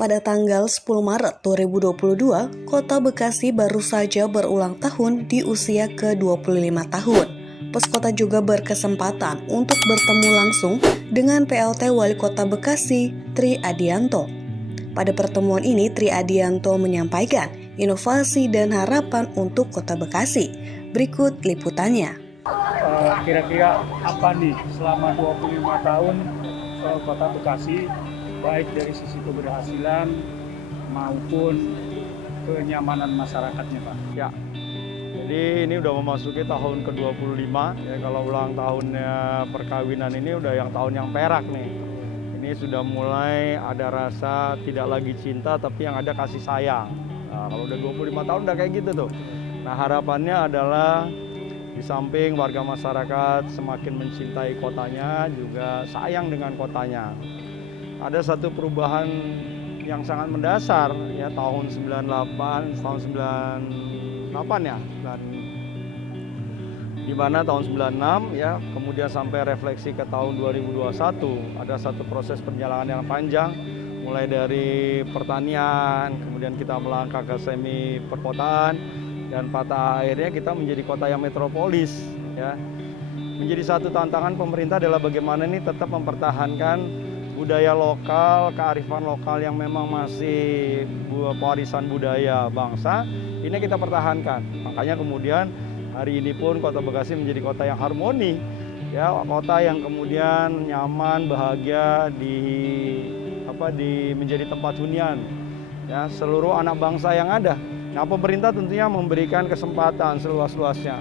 Pada tanggal 10 Maret 2022, Kota Bekasi baru saja berulang tahun di usia ke-25 tahun. Peskota juga berkesempatan untuk bertemu langsung dengan PLT Wali Kota Bekasi, Tri Adianto. Pada pertemuan ini, Tri Adianto menyampaikan inovasi dan harapan untuk Kota Bekasi. Berikut liputannya. Kira-kira apa nih selama 25 tahun Kota Bekasi, baik dari sisi keberhasilan maupun kenyamanan masyarakatnya, Pak? Ya, jadi ini udah memasuki tahun ke-25 ya. Kalau ulang tahunnya perkawinan ini udah yang tahun yang perak nih. Ini sudah mulai ada rasa tidak lagi cinta tapi yang ada kasih sayang. Nah, kalau udah 25 tahun udah kayak gitu tuh. Nah, harapannya adalah di samping warga masyarakat semakin mencintai kotanya, juga sayang dengan kotanya. Ada satu perubahan yang sangat mendasar ya, tahun 98 ya, dan di mana tahun 96 ya, kemudian sampai refleksi ke tahun 2021 ada satu proses perjalanan yang panjang, mulai dari pertanian, kemudian kita melangkah ke semi perkotaan, dan pada akhirnya kita menjadi kota yang metropolis ya. Menjadi satu tantangan pemerintah adalah bagaimana ini tetap mempertahankan budaya lokal, kearifan lokal yang memang masih warisan budaya bangsa, ini kita pertahankan. Makanya kemudian hari ini pun Kota Bekasi menjadi kota yang harmoni, ya, kota yang kemudian nyaman, bahagia menjadi tempat hunian, ya, seluruh anak bangsa yang ada. Nah, pemerintah tentunya memberikan kesempatan seluas-luasnya,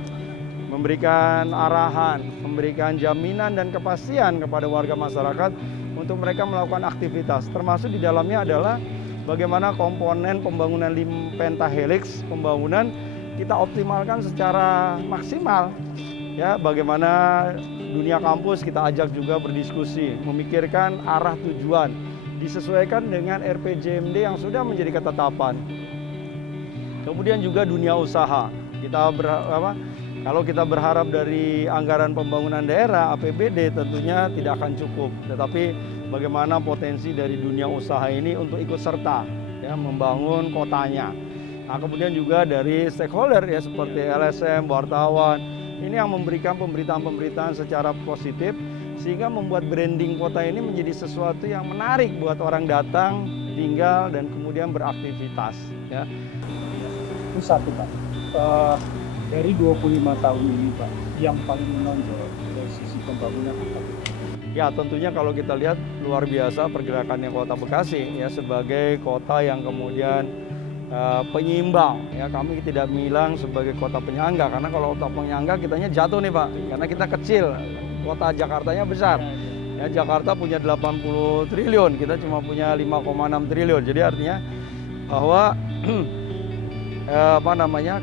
memberikan arahan, memberikan jaminan dan kepastian kepada warga masyarakat untuk mereka melakukan aktivitas, termasuk di dalamnya adalah bagaimana komponen pembangunan pentahelix pembangunan kita optimalkan secara maksimal. Ya, bagaimana dunia kampus kita ajak juga berdiskusi, memikirkan arah tujuan, disesuaikan dengan RPJMD yang sudah menjadi ketetapan. Kemudian juga dunia usaha, kalau kita berharap dari anggaran pembangunan daerah APBD tentunya tidak akan cukup, tetapi bagaimana potensi dari dunia usaha ini untuk ikut serta ya, membangun kotanya. Nah, kemudian juga dari stakeholder ya, seperti LSM, wartawan, ini yang memberikan pemberitaan-pemberitaan secara positif sehingga membuat branding kota ini menjadi sesuatu yang menarik buat orang datang, tinggal, dan kemudian beraktivitas ya. Itu satu, Pak. Dari 25 tahun ini, Pak, yang paling menonjol dari sisi pembangunan apa? Ya, tentunya kalau kita lihat luar biasa pergerakannya Kota Bekasi ya, sebagai kota yang kemudian penyeimbang ya. Kami tidak bilang sebagai kota penyangga, karena kalau kota penyangga kitanya jatuh nih, Pak, karena kita kecil, kota Jakartanya besar. Ya, Jakarta punya 80 triliun, kita cuma punya 5,6 triliun. Jadi artinya bahwa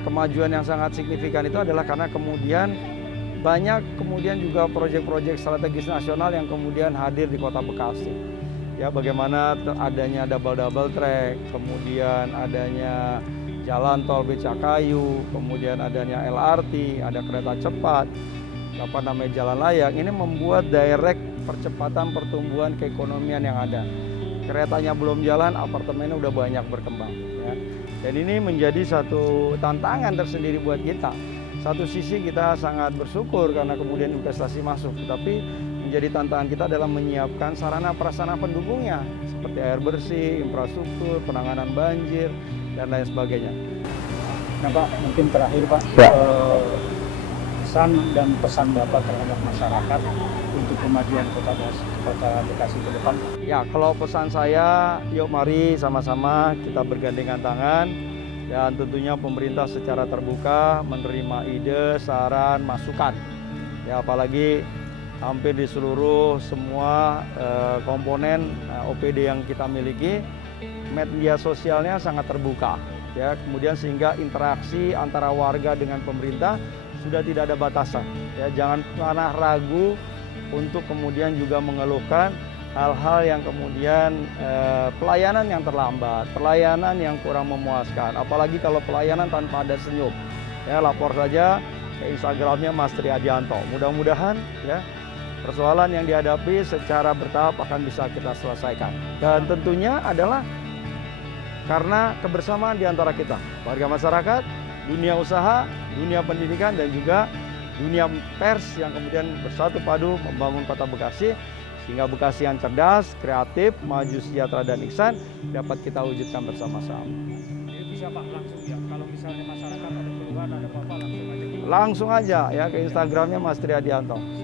kemajuan yang sangat signifikan itu adalah karena kemudian banyak juga proyek-proyek strategis nasional yang kemudian hadir di Kota Bekasi. Ya, bagaimana adanya double track, kemudian adanya jalan tol Becakayu, kemudian adanya LRT, ada kereta cepat, jalan layang. Ini membuat direct percepatan pertumbuhan keekonomian yang ada. Keretanya belum jalan, apartemennya udah banyak berkembang ya. Dan ini menjadi satu tantangan tersendiri buat kita. Satu sisi kita sangat bersyukur karena kemudian investasi masuk, tetapi menjadi tantangan kita adalah menyiapkan sarana prasarana pendukungnya seperti air bersih, infrastruktur, penanganan banjir, dan lain sebagainya. Nah, Pak, mungkin terakhir, Pak, pesan dan pesan Bapak terhadap masyarakat untuk kemajuan Kota Bekasi ke depan. Ya, kalau pesan saya, yuk mari sama-sama kita bergandengan tangan, dan tentunya pemerintah secara terbuka menerima ide, saran, masukan. Ya, apalagi hampir di seluruh semua komponen OPD yang kita miliki, media sosialnya sangat terbuka. Ya, kemudian sehingga interaksi antara warga dengan pemerintah sudah tidak ada batasan. Ya, jangan pernah ragu untuk kemudian juga mengeluhkan hal-hal yang kemudian pelayanan yang terlambat, pelayanan yang kurang memuaskan, apalagi kalau pelayanan tanpa ada senyum. Ya, lapor saja ke Instagramnya Mas Tri Adianto. Mudah-mudahan ya persoalan yang dihadapi secara bertahap akan bisa kita selesaikan. Dan tentunya adalah karena kebersamaan di antara kita, warga masyarakat, dunia usaha, dunia pendidikan, dan juga dunia pers yang kemudian bersatu padu membangun kota Bekasi, sehingga Bekasi yang cerdas, kreatif, maju, sejahtera, dan ihsan dapat kita wujudkan bersama-sama. Jadi bisa Pak langsung ya, kalau misalnya masyarakat ada keluhan, ada apa-apa langsung aja. Langsung aja ya ke Instagramnya Mas Triadianto.